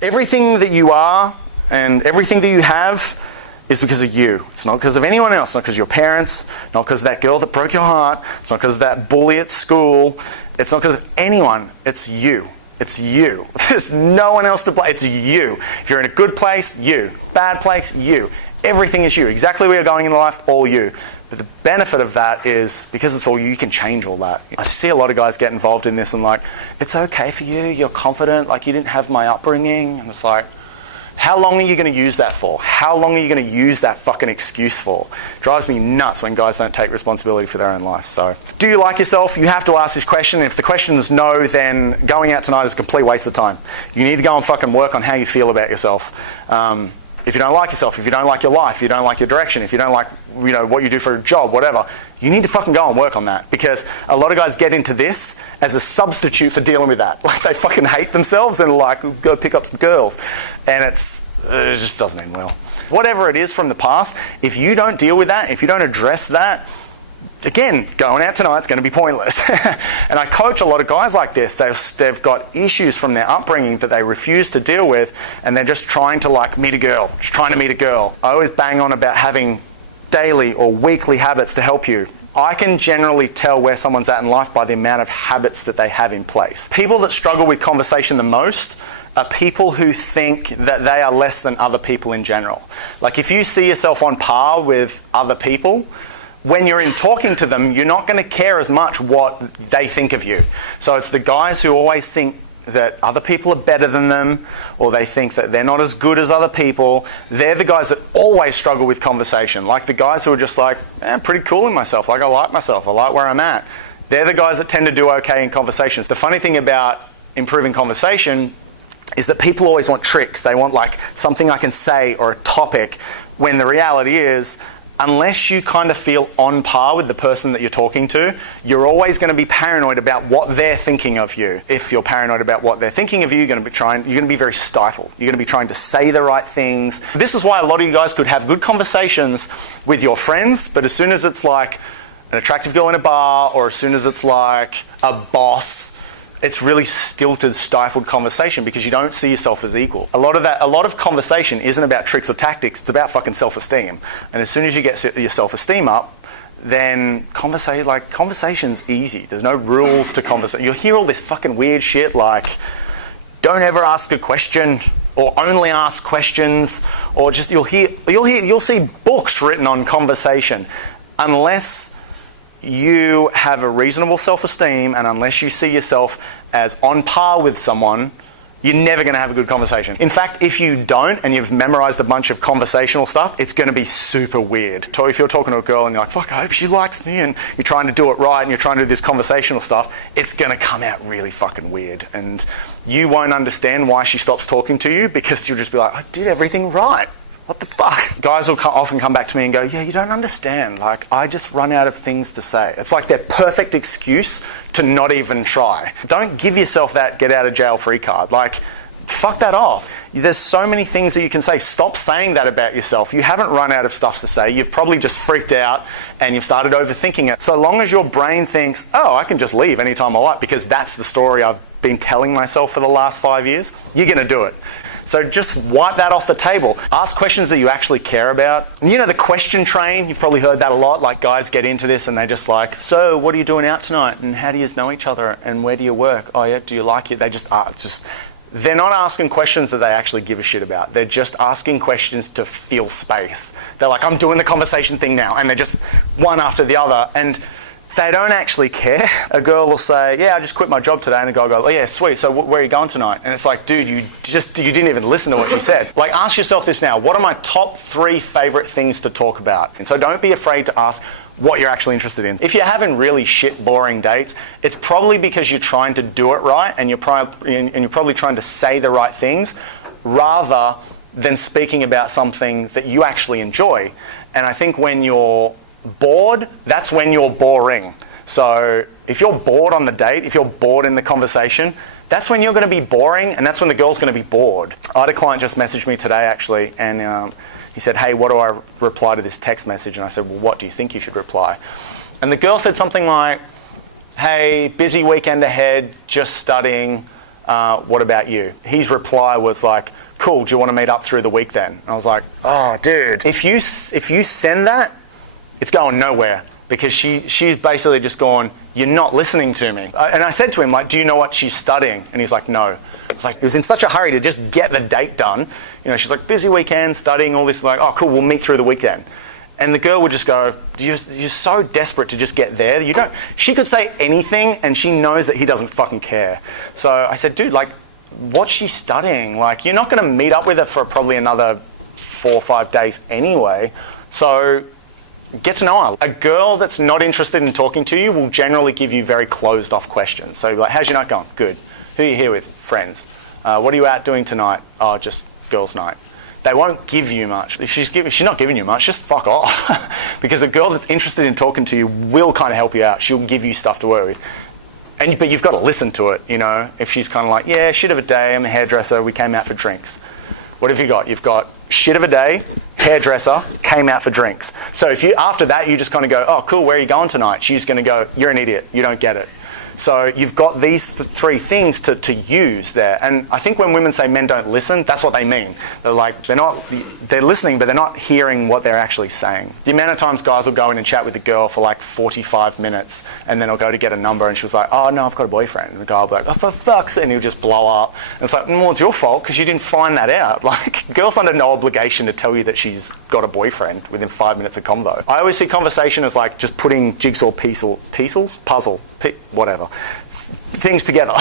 Everything that you are and everything that you have is because of you. It's not because of anyone else, not because of your parents, not because of that girl that broke your heart, it's not because of that bully at school, it's not because of anyone, it's you. It's you. There's no one else to blame, it's you. If you're in a good place, you. Bad place, you. Everything is you. Exactly where you're going in life, all you. But the benefit of that is, because it's all you can change all that. I see a lot of guys get involved in this and like, it's okay for you, you're confident, like you didn't have my upbringing. And it's like, how long are you going to use that for? How long are you going to use that fucking excuse for? It drives me nuts when guys don't take responsibility for their own life. So, do you like yourself? You have to ask this question. If the question is no, then going out tonight is a complete waste of time. You need to go and fucking work on how you feel about yourself. If you don't like yourself, if you don't like your life, if you don't like your direction, if you don't like what you do for a job, whatever, you need to fucking go and work on that, because a lot of guys get into this as a substitute for dealing with that. Like they fucking hate themselves and like go pick up some girls, and it just doesn't end well. Whatever it is from the past, if you don't deal with that, if you don't address that, again, going out tonight's going to be pointless. And I coach a lot of guys like this. They've got issues from their upbringing that they refuse to deal with, and they're just trying to like meet a girl, just trying to meet a girl. I always bang on about having daily or weekly habits to help you. I can generally tell where someone's at in life by the amount of habits that they have in place. People that struggle with conversation the most are people who think that they are less than other people in general. Like if you see yourself on par with other people, when you're in talking to them, you're not going to care as much what they think of you. So it's the guys who always think that other people are better than them, or they think that they're not as good as other people. They're the guys that always struggle with conversation. Like the guys who are just like, I'm pretty cool in myself. Like I like myself. I like where I'm at. They're the guys that tend to do okay in conversations. The funny thing about improving conversation is that people always want tricks. They want like something I can say or a topic, when the reality is, unless you kind of feel on par with the person that you're talking to, you're always going to be paranoid about what they're thinking of you. If you're paranoid about what they're thinking of you, you're going to be very stifled. You're going to be trying to say the right things. This is why a lot of you guys could have good conversations with your friends, but as soon as it's like an attractive girl in a bar, or as soon as it's like a boss, it's really stilted, stifled conversation, because you don't see yourself as equal. A lot of conversation isn't about tricks or tactics, it's about fucking self-esteem. And as soon as you get your self-esteem up, then conversation's easy. There's no rules to conversation. You'll hear all this fucking weird shit like, don't ever ask a question, or only ask questions, or just you'll see books written on conversation. Unless you have a reasonable self-esteem, and unless you see yourself as on par with someone, you're never going to have a good conversation. In fact, if you don't, and you've memorized a bunch of conversational stuff, it's going to be super weird. So if you're talking to a girl and you're like, fuck, I hope she likes me, and you're trying to do it right, and you're trying to do this conversational stuff, it's going to come out really fucking weird. And you won't understand why she stops talking to you, because you'll just be like, I did everything right. What the fuck? Guys will often come back to me and go, yeah, you don't understand. Like, I just run out of things to say. It's like their perfect excuse to not even try. Don't give yourself that get out of jail free card. Like, fuck that off. There's so many things that you can say. Stop saying that about yourself. You haven't run out of stuff to say. You've probably just freaked out and you've started overthinking it. So long as your brain thinks, oh, I can just leave anytime I like, because that's the story I've been telling myself for the last 5 years, you're going to do it. So just wipe that off the table. Ask questions that you actually care about. You know, the question train, you've probably heard that a lot. Like guys get into this and they're just like, so what are you doing out tonight? And how do you know each other? And where do you work? Oh yeah, do you like it? They just are. They're not asking questions that they actually give a shit about. They're just asking questions to fill space. They're like, I'm doing the conversation thing now. And they're just one after the other. And they don't actually care. A girl will say, yeah, I just quit my job today. And the guy goes, oh yeah, sweet. So where are you going tonight? And it's like, dude, you didn't even listen to what she said. Like, ask yourself this now. What are my top 3 favorite things to talk about? And so don't be afraid to ask what you're actually interested in. If you're having really shit, boring dates, it's probably because you're trying to do it right, and you're probably trying to say the right things rather than speaking about something that you actually enjoy. And I think when you're bored, that's when you're boring. So if you're bored on the date, if you're bored in the conversation, that's when you're going to be boring, and that's when the girl's going to be bored. I had a client just message me today actually, and he said, hey, what do I reply to this text message? And I said, well, what do you think you should reply? And the girl said something like, hey, busy weekend ahead, just studying, What about you? His reply was like, cool, do you want to meet up through the week then? And I was like, oh, dude, if you send that, it's going nowhere, because she's basically just gone, you're not listening to me. And I said to him, like, do you know what she's studying? And he's like, no. I was like, he was in such a hurry to just get the date done. You know, she's like, busy weekend, studying, all this. Like, oh, cool, we'll meet through the week then. And the girl would just go, you're so desperate to just get there. She could say anything and she knows that he doesn't fucking care. So I said, dude, like, what's she studying? Like, you're not going to meet up with her for probably another 4 or 5 days anyway. So get to know her. A girl that's not interested in talking to you will generally give you very closed off questions. So like, how's your night going? Good. Who are you here with? Friends. What are you out doing tonight? Oh, just girls' night. They won't give you much. If she's not giving you much, just fuck off. Because a girl that's interested in talking to you will kind of help you out. She'll give you stuff to work with. But you've got to listen to it, you know. If she's kind of like, yeah, shit of a day, I'm a hairdresser, we came out for drinks. What have you got? You've got shit of a day, hairdresser, came out for drinks. So if after that, you just kind of go, oh, cool, where are you going tonight? She's going to go, you're an idiot, you don't get it. So you've got these three things to use there. And I think when women say men don't listen, that's what they mean. They're listening, but they're not hearing what they're actually saying. The amount of times guys will go in and chat with a girl for like 45 minutes, and then I'll go to get a number, and she was like, oh, no, I've got a boyfriend. And the guy will be like, oh, for fuck's sake, and he'll just blow up. And it's like, well, it's your fault, because you didn't find that out. Like, girls under no obligation to tell you that she's got a boyfriend within 5 minutes of convo. I always see conversation as like just putting jigsaw puzzle, things together.